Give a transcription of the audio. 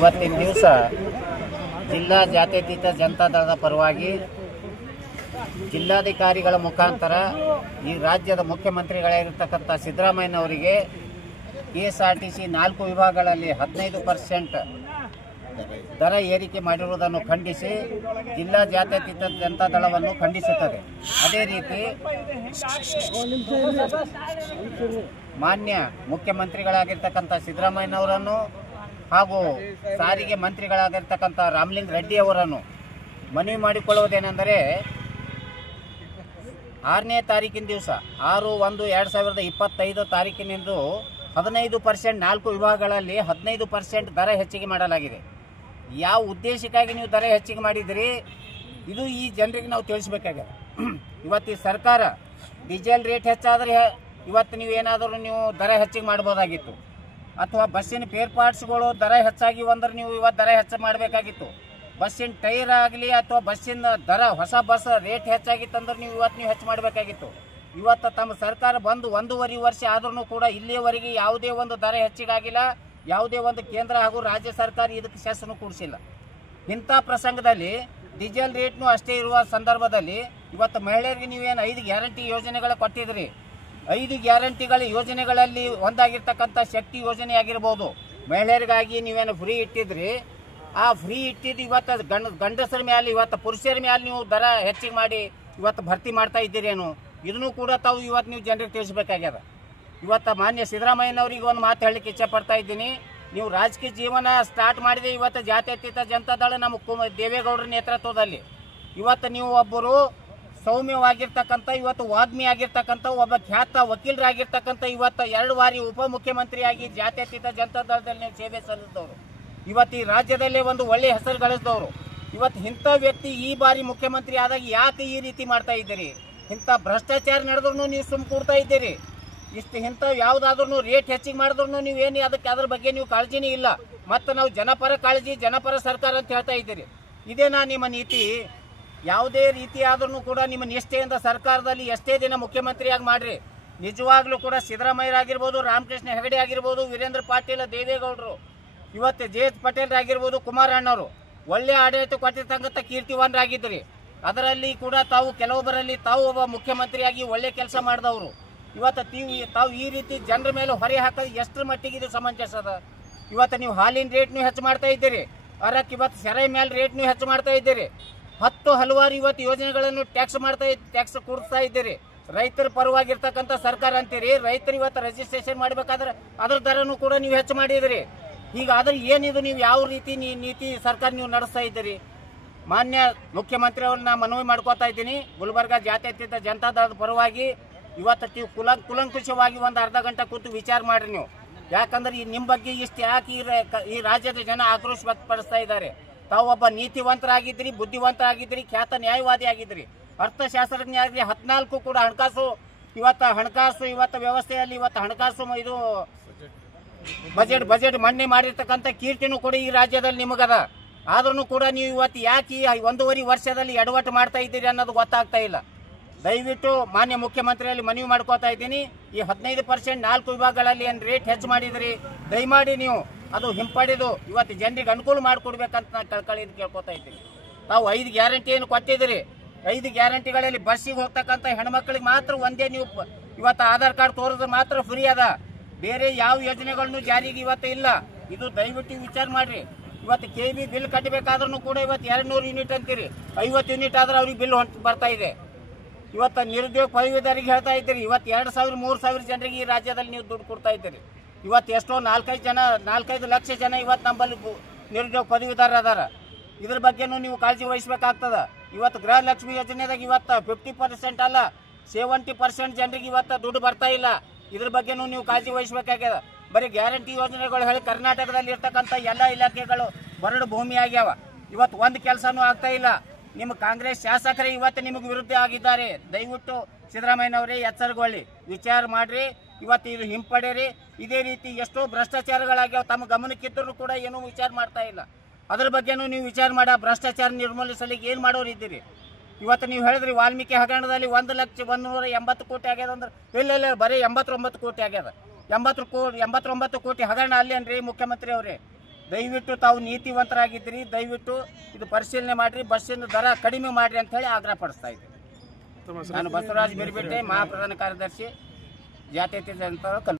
ಇವತ್ತಿನ ದಿವಸ ಜಿಲ್ಲಾ ಜಾತ್ಯತೀತ ಜನತಾದಳದ ಪರವಾಗಿ ಜಿಲ್ಲಾಧಿಕಾರಿಗಳ ಮುಖಾಂತರ ಈ ರಾಜ್ಯದ ಮುಖ್ಯಮಂತ್ರಿಗಳಾಗಿರ್ತಕ್ಕಂಥ ಸಿದ್ದರಾಮಯ್ಯನವರಿಗೆ KSRTC 4 ವಿಭಾಗಗಳಲ್ಲಿ 15% ದರ ಏರಿಕೆ ಮಾಡಿರುವುದನ್ನು ಖಂಡಿಸಿ ಜಿಲ್ಲಾ ಜಾತ್ಯತೀತ ಜನತಾದಳವನ್ನು ಖಂಡಿಸುತ್ತದೆ. ಅದೇ ರೀತಿ ಮಾನ್ಯ ಮುಖ್ಯಮಂತ್ರಿಗಳಾಗಿರ್ತಕ್ಕಂಥ ಸಿದ್ದರಾಮಯ್ಯನವರನ್ನು ಹಾಗೂ ಸಾರಿಗೆ ಮಂತ್ರಿಗಳಾಗಿರ್ತಕ್ಕಂಥ ರಾಮಲಿಂಗ ರೆಡ್ಡಿ ಅವರನ್ನು ಮನವಿ ಮಾಡಿಕೊಳ್ಳುವುದೇನೆಂದರೆ 6ನೇ ತಾರೀಕಿನ ದಿವಸ 6/1/2025 ತಾರೀಕಿನಿಂದ 15% 4 ವಿಭಾಗಗಳಲ್ಲಿ 15% ದರ ಹೆಚ್ಚಿಗೆ ಮಾಡಲಾಗಿದೆ. ಯಾವ ಉದ್ದೇಶಕ್ಕಾಗಿ ನೀವು ದರ ಹೆಚ್ಚಿಗೆ ಮಾಡಿದಿರಿ ಇದು ಈ ಜನರಿಗೆ ನಾವು ತಿಳಿಸಬೇಕಾಗಿದೆ. ಇವತ್ತು ಸರ್ಕಾರ ಡೀಸೆಲ್ ರೇಟ್ ಹೆಚ್ಚಾದರೆ ಇವತ್ತು ನೀವು ಏನಾದರೂ ನೀವು ದರ ಹೆಚ್ಚಿಗೆ ಮಾಡ್ಬೋದಾಗಿತ್ತು, ಅಥವಾ ಬಸ್ಸಿನ ಪೇರ್ ಪಾರ್ಟ್ಸ್ಗಳು ದರ ಹೆಚ್ಚಾಗಿ ಅಂದ್ರೆ ನೀವು ಇವತ್ತು ದರ ಹೆಚ್ಚು ಮಾಡಬೇಕಾಗಿತ್ತು. ಬಸ್ಸಿನ ಟೈರ್ ಆಗಲಿ ಅಥವಾ ಬಸ್ಸಿನ ದರ ಹೊಸ ಬಸ್ ರೇಟ್ ಹೆಚ್ಚಾಗಿತ್ತಂದ್ರೆ ನೀವು ಹೆಚ್ಚು ಮಾಡಬೇಕಾಗಿತ್ತು. ಇವತ್ತು ತಮ್ಮ ಸರ್ಕಾರ ಬಂದು 1.5 ವರ್ಷ ಆದ್ರೂ ಕೂಡ ಇಲ್ಲಿಯವರೆಗೆ ಯಾವುದೇ ಒಂದು ದರ ಹೆಚ್ಚಿಗಾಗಿಲ್ಲ. ಯಾವುದೇ ಒಂದು ಕೇಂದ್ರ ಹಾಗೂ ರಾಜ್ಯ ಸರ್ಕಾರ ಇದಕ್ಕೆ ಸೆಸ್ಸನ್ನು ಕೂಡಿಸಿಲ್ಲ. ಇಂಥ ಪ್ರಸಂಗದಲ್ಲಿ ಡೀಸೆಲ್ ರೇಟ್ನು ಅಷ್ಟೇ ಇರುವ ಸಂದರ್ಭದಲ್ಲಿ ಇವತ್ತು ಮಹಿಳೆಯರಿಗೆ ನೀವೇನು 5 ಗ್ಯಾರಂಟಿ ಯೋಜನೆಗಳು ಕೊಟ್ಟಿದ್ರಿ. 5 ಗ್ಯಾರಂಟಿಗಳ ಯೋಜನೆಗಳಲ್ಲಿ ಒಂದಾಗಿರ್ತಕ್ಕಂಥ ಶಕ್ತಿ ಯೋಜನೆ ಆಗಿರ್ಬೋದು, ಮಹಿಳೆಯರಿಗಾಗಿ ನೀವೇನು ಫ್ರೀ ಇಟ್ಟಿದ್ರಿ. ಆ ಫ್ರೀ ಇಟ್ಟಿದ್ದು ಇವತ್ತು ಗಂಡಸರ ಮೇಲೆ ಇವತ್ತು ಪುರುಷರ ಮೇಲೆ ನೀವು ದರ ಹೆಚ್ಚಿಗೆ ಮಾಡಿ ಇವತ್ತು ಭರ್ತಿ ಮಾಡ್ತಾ ಇದ್ದೀರೇನು, ಇದನ್ನು ಕೂಡ ತಾವು ಇವತ್ತು ನೀವು ಜನರಿಗೆ ತಿಳಿಸಬೇಕಾಗ್ಯದ. ಇವತ್ತು ಮಾನ್ಯ ಸಿದ್ದರಾಮಯ್ಯನವರಿಗೆ ಒಂದು ಮಾತು ಹೇಳಲಿಕ್ಕೆ ಇಚ್ಛೆ ಪಡ್ತಾ ಇದ್ದೀನಿ. ನೀವು ರಾಜಕೀಯ ಜೀವನ ಸ್ಟಾರ್ಟ್ ಮಾಡಿದೆ ಇವತ್ತು ಜಾತ್ಯತೀತ ಜನತಾದಳ ನಮ್ಮ ದೇವೇಗೌಡರ ನೇತೃತ್ವದಲ್ಲಿ. ಇವತ್ತು ನೀವು ಒಬ್ಬರು ಸೌಮ್ಯವಾಗಿರ್ತಕ್ಕಂಥ ಇವತ್ತು ವಾಗ್ಮಿ ಆಗಿರ್ತಕ್ಕಂಥ ಒಬ್ಬ ಖ್ಯಾತ ವಕೀಲರಾಗಿರ್ತಕ್ಕಂಥ ಇವತ್ತು 2 ಬಾರಿ ಉಪಮುಖ್ಯಮಂತ್ರಿಯಾಗಿ ಜಾತ್ಯತೀತ ಜನತಾದಳದಲ್ಲಿ ನೀವು ಸೇವೆ ಸಲ್ಲಿಸಿದವರು. ಇವತ್ತು ಈ ರಾಜ್ಯದಲ್ಲೇ ಒಂದು ಒಳ್ಳೆಯ ಹೆಸರು ಗಳಿಸಿದವರು. ಇವತ್ತು ಇಂಥ ವ್ಯಕ್ತಿ ಈ ಬಾರಿ ಮುಖ್ಯಮಂತ್ರಿ ಆದಾಗ ಯಾಕೆ ಈ ರೀತಿ ಮಾಡ್ತಾ ಇದ್ದೀರಿ? ಇಂಥ ಭ್ರಷ್ಟಾಚಾರ ನಡೆದ್ರೂ ನೀವು ಸುಮ್ಮ ಕೂಡ್ತಾ ಇದ್ದೀರಿ. ಇಂಥ ಯಾವುದಾದ್ರೂ ರೇಟ್ ಹೆಚ್ಚಿಗೆ ಮಾಡಿದ್ರು ನೀವೇನು ಅದ್ರ ಬಗ್ಗೆ ನೀವು ಕಾಳಜಿನೇ ಇಲ್ಲ. ಮತ್ತು ನಾವು ಜನಪರ ಕಾಳಜಿ ಜನಪರ ಸರ್ಕಾರ ಅಂತ ಹೇಳ್ತಾ ಇದ್ದೀರಿ. ಇದೇನಾ ನಿಮ್ಮ ನೀತಿ? ಯಾವುದೇ ರೀತಿ ಆದ್ರೂ ಕೂಡ ನಿಮ್ಮ ನಿಷ್ಠೆಯಿಂದ ಸರ್ಕಾರದಲ್ಲಿ ಎಷ್ಟೇ ದಿನ ಮುಖ್ಯಮಂತ್ರಿಯಾಗಿ ಮಾಡ್ರಿ. ನಿಜವಾಗ್ಲೂ ಕೂಡ ಸಿದ್ದರಾಮಯ್ಯರಾಗಿರ್ಬೋದು, ರಾಮಕೃಷ್ಣ ಹೆಗಡೆ ಆಗಿರ್ಬೋದು, ವೀರೇಂದ್ರ ಪಾಟೀಲ್, ದೇವೇಗೌಡರು, ಇವತ್ತು JH ಪಟೇಲ್ ಆಗಿರ್ಬೋದು, ಕುಮಾರಣ್ಣವರು ಒಳ್ಳೆ ಆಡಳಿತ ಕೊಟ್ಟಿರ್ತಕ್ಕಂಥ ಕೀರ್ತಿವಾನರಾಗಿದ್ರಿ. ಅದರಲ್ಲಿ ಕೂಡ ತಾವು ಕೆಲವೊಬ್ಬರಲ್ಲಿ ತಾವು ಒಬ್ಬ ಮುಖ್ಯಮಂತ್ರಿಯಾಗಿ ಒಳ್ಳೆ ಕೆಲಸ ಮಾಡಿದವರು. ಇವತ್ತು ತಾವು ಈ ರೀತಿ ಜನರ ಮೇಲೆ ಹೊರೆ ಹಾಕೋದು ಎಷ್ಟರ ಮಟ್ಟಿಗೆ ಇದು ಸಮಂಜಸ ಅದ? ಇವತ್ತು ನೀವು ಹಾಲಿನ ರೇಟ್ನು ಹೆಚ್ಚು ಮಾಡ್ತಾ ಇದ್ದೀರಿ, ಅದಕ್ಕೆ ಇವತ್ತು ಸೆರೆ ಮೇಲೆ ರೇಟ್ನು ಹೆಚ್ಚು ಮಾಡ್ತಾ ಇದ್ದೀರಿ. ಹಲವಾರು ಇವತ್ತು ಯೋಜನೆಗಳನ್ನು ಟ್ಯಾಕ್ಸ್ ಕೊಡ್ತಾ ಇದ್ದೀರಿ. ರೈತರ ಪರವಾಗಿರ್ತಕ್ಕಂಥ ಸರ್ಕಾರ ಅಂತೀರಿ. ರೈತರು ಇವತ್ತು ರಿಜಿಸ್ಟ್ರೇಷನ್ ಮಾಡಬೇಕಾದ್ರೆ ಅದ್ರ ದರನು ಕೂಡ ನೀವು ಹೆಚ್ಚು ಮಾಡಿದಿರಿ. ಹೀಗಾದ್ರೆ ಏನಿದು? ನೀವು ಯಾವ ರೀತಿ ನೀತಿ ಸರ್ಕಾರ ನೀವು ನಡೆಸ್ತಾ ಇದ್ದೀರಿ? ಮಾನ್ಯ ಮುಖ್ಯಮಂತ್ರಿ ಅವ್ರನ್ನ ಮನವಿ ಮಾಡ್ಕೋತಾ ಇದ್ದೀನಿ. ಗುಲ್ಬರ್ಗ ಜಾತ್ಯತೀತ ಜನತಾದಳದ ಪರವಾಗಿ ಇವತ್ತು ನೀವು ಕುಲಂಕುಷವಾಗಿ ಒಂದು ಅರ್ಧ ಗಂಟೆ ಕೂತು ವಿಚಾರ ಮಾಡ್ರಿ ನೀವು. ಯಾಕಂದ್ರೆ ನಿಮ್ಮ ಬಗ್ಗೆ ಇಷ್ಟು ಯಾಕೆ ಈ ರಾಜ್ಯದ ಜನ ಆಕ್ರೋಶ ವ್ಯಕ್ತಪಡಿಸ್ತಾ ಇದ್ದಾರೆ. ತಾವು ಒಬ್ಬ ನೀತಿವಂತರಾಗಿದ್ರಿ, ಬುದ್ಧಿವಂತರಾಗಿದ್ರಿ, ಖ್ಯಾತ ನ್ಯಾಯವಾದಿ ಆಗಿದ್ರಿ, ಅರ್ಥಶಾಸ್ತ್ರಜ್ಞ ಆಗಿದ್ರಿ. 14 ಕೂಡ ಹಣಕಾಸು ಇವತ್ತು ವ್ಯವಸ್ಥೆಯಲ್ಲಿ ಇವತ್ತು ಹಣಕಾಸು ಇದು ಬಜೆಟ್ ಮಂಡನೆ ಮಾಡಿರ್ತಕ್ಕಂಥ ಕೀರ್ತಿನೂ ಕೂಡ ಈ ರಾಜ್ಯದಲ್ಲಿ ನಿಮಗದ. ಆದ್ರೂ ಕೂಡ ನೀವು ಇವತ್ತು ಯಾಕೆ 1.5 ವರ್ಷದಲ್ಲಿ ಎಡವಟ್ಟು ಮಾಡ್ತಾ ಇದ್ದೀರಿ ಅನ್ನೋದು ಗೊತ್ತಾಗ್ತಾ ಇಲ್ಲ. ದಯವಿಟ್ಟು ಮಾನ್ಯ ಮುಖ್ಯಮಂತ್ರಿಯಲ್ಲಿ ಮನವಿ ಮಾಡ್ಕೋತಾ ಇದ್ದೀನಿ. ಈ 15% 4 ವಿಭಾಗಗಳಲ್ಲಿ ಏನು ರೇಟ್ ಹೆಚ್ಚು ಮಾಡಿದ್ರಿ, ದಯಮಾಡಿ ನೀವು ಅದು ಹಿಂಪಡೆದು ಇವತ್ತು ಜನರಿಗೆ ಅನುಕೂಲ ಮಾಡಿಕೊಡ್ಬೇಕಂತ ನಾನು ಕಳ್ಕಳಿಯಿಂದ ಕೇಳ್ಕೊತಾ ಇದ್ದೀನಿ. ತಾವು 5 ಗ್ಯಾರಂಟಿಯನ್ನು ಕೊಟ್ಟಿದ್ದೀರಿ. 5 ಗ್ಯಾರಂಟಿಗಳಲ್ಲಿ ಬಸ್ಸಿಗೆ ಹೋಗ್ತಕ್ಕಂಥ ಹೆಣ್ಮಕ್ಳಿಗೆ ಮಾತ್ರ ಒಂದೇ ನೀವು ಇವತ್ತು ಆಧಾರ್ ಕಾರ್ಡ್ ತೋರಿದ್ರೆ ಮಾತ್ರ ಫ್ರೀ ಅದ. ಬೇರೆ ಯಾವ ಯೋಜನೆಗಳನ್ನು ಜಾರಿಗೆ ಇವತ್ತು ಇಲ್ಲ. ಇದು ದಯವಿಟ್ಟು ವಿಚಾರ ಮಾಡ್ರಿ. ಇವತ್ತು KB ಬಿಲ್ ಕಟ್ಟಬೇಕಾದ್ರೂ ಕೂಡ ಇವತ್ತು 200 ಯೂನಿಟ್ ಅಂತೀರಿ. 50 ಯೂನಿಟ್ ಆದ್ರೆ ಅವ್ರಿಗೆ ಬಿಲ್ ಬರ್ತಾ ಇದೆ. ಇವತ್ತು ನಿರುದ್ಯೋಗ ಪದವೀಧರಿಗೆ ಹೇಳ್ತಾ ಇದ್ದೀರಿ. ಇವತ್ತು 2,000 3,000 ಜನರಿಗೆ ಈ ರಾಜ್ಯದಲ್ಲಿ ನೀವು ದುಡ್ಡು ಕೊಡ್ತಾ ಇದ್ದೀರಿ. ಇವತ್ತು ಎಷ್ಟೋ 4-5 ಲಕ್ಷ ಜನ ಇವತ್ತು ನಮ್ಮಲ್ಲಿ ನಿರುದ್ಯೋಗ ಪದವೀಧರ ಅದಾರ. ಇದ್ರ ಬಗ್ಗೆನೂ ನೀವು ಕಾಳಜಿ ವಹಿಸಬೇಕಾಗ್ತದ. ಇವತ್ತು ಗೃಹಲಕ್ಷ್ಮಿ ಯೋಜನೆದಾಗ ಇವತ್ತು 50% ಅಲ್ಲ 70% ಜನರಿಗೆ ಇವತ್ತು ದುಡ್ಡು ಬರ್ತಾ ಇಲ್ಲ. ಇದ್ರ ಬಗ್ಗೆನೂ ನೀವು ಕಾಳಜಿ ವಹಿಸಬೇಕಾಗ್ಯದ. ಬರೀ ಗ್ಯಾರಂಟಿ ಯೋಜನೆಗಳು ಹೇಳಿ ಕರ್ನಾಟಕದಲ್ಲಿ ಇರ್ತಕ್ಕಂಥ ಎಲ್ಲ ಇಲಾಖೆಗಳು ಬರಡು ಭೂಮಿ ಆಗ್ಯಾವ. ಇವತ್ತು ಒಂದು ಕೆಲಸನೂ ಆಗ್ತಾ ಇಲ್ಲ. ನಿಮ್ಮ ಕಾಂಗ್ರೆಸ್ ಶಾಸಕರೇ ಇವತ್ತು ನಿಮಗೆ ವಿರುದ್ಧ ಆಗಿದ್ದಾರೆ. ದಯವಿಟ್ಟು ಸಿದ್ದರಾಮಯ್ಯನವರೇ ಎಚ್ಚರಗೊಳ್ಳಿ, ವಿಚಾರ ಮಾಡ್ರಿ. ಇವತ್ತು ಇದು ಹಿಂಪಡೀರಿ. ಇದೇ ರೀತಿ ಎಷ್ಟೋ ಭ್ರಷ್ಟಾಚಾರಗಳಾಗ್ಯಾವ. ತಮ್ಮ ಗಮನಕ್ಕಿದ್ದರೂ ಕೂಡ ಏನೂ ವಿಚಾರ ಮಾಡ್ತಾ ಇಲ್ಲ. ಅದ್ರ ಬಗ್ಗೆನೂ ನೀವು ವಿಚಾರ ಮಾಡ. ಭ್ರಷ್ಟಾಚಾರ ನಿರ್ಮೂಲಿಸಲಿಕ್ಕೆ ಏನು ಮಾಡೋರಿದ್ದೀರಿ? ಇವತ್ತು ನೀವು ಹೇಳಿದ್ರಿ ವಾಲ್ಮೀಕಿ ಹಗರಣದಲ್ಲಿ 1,180 ಕೋಟಿ ಆಗ್ಯದ ಅಂದ್ರೆ ಇಲ್ಲ ಬರೀ 89 ಕೋಟಿ ಆಗ್ಯದ. 89 ಕೋಟಿ ಹಗರಣ ಅಲ್ಲಿ ಅನ್ರಿ ಮುಖ್ಯಮಂತ್ರಿ ಅವರೇ. ದಯವಿಟ್ಟು ತಾವು ನೀತಿವಂತರಾಗಿದ್ದೀರಿ, ದಯವಿಟ್ಟು ಇದು ಪರಿಶೀಲನೆ ಮಾಡಿರಿ, ಬಸ್ಸಿನ ದರ ಕಡಿಮೆ ಮಾಡಿರಿ ಅಂತ ಹೇಳಿ ಆಗ್ರಹ ಪಡಿಸ್ತಾ ಇದ್ದೀನಿ. ನಾನು ಬಸವರಾಜ್ ಬಿರ್ಬಿಟ್ಟೆ, ಮಹಾಪ್ರಧಾನ ಕಾರ್ಯದರ್ಶಿ, ಜಾತ್ಯತೀತ ಜನತಾ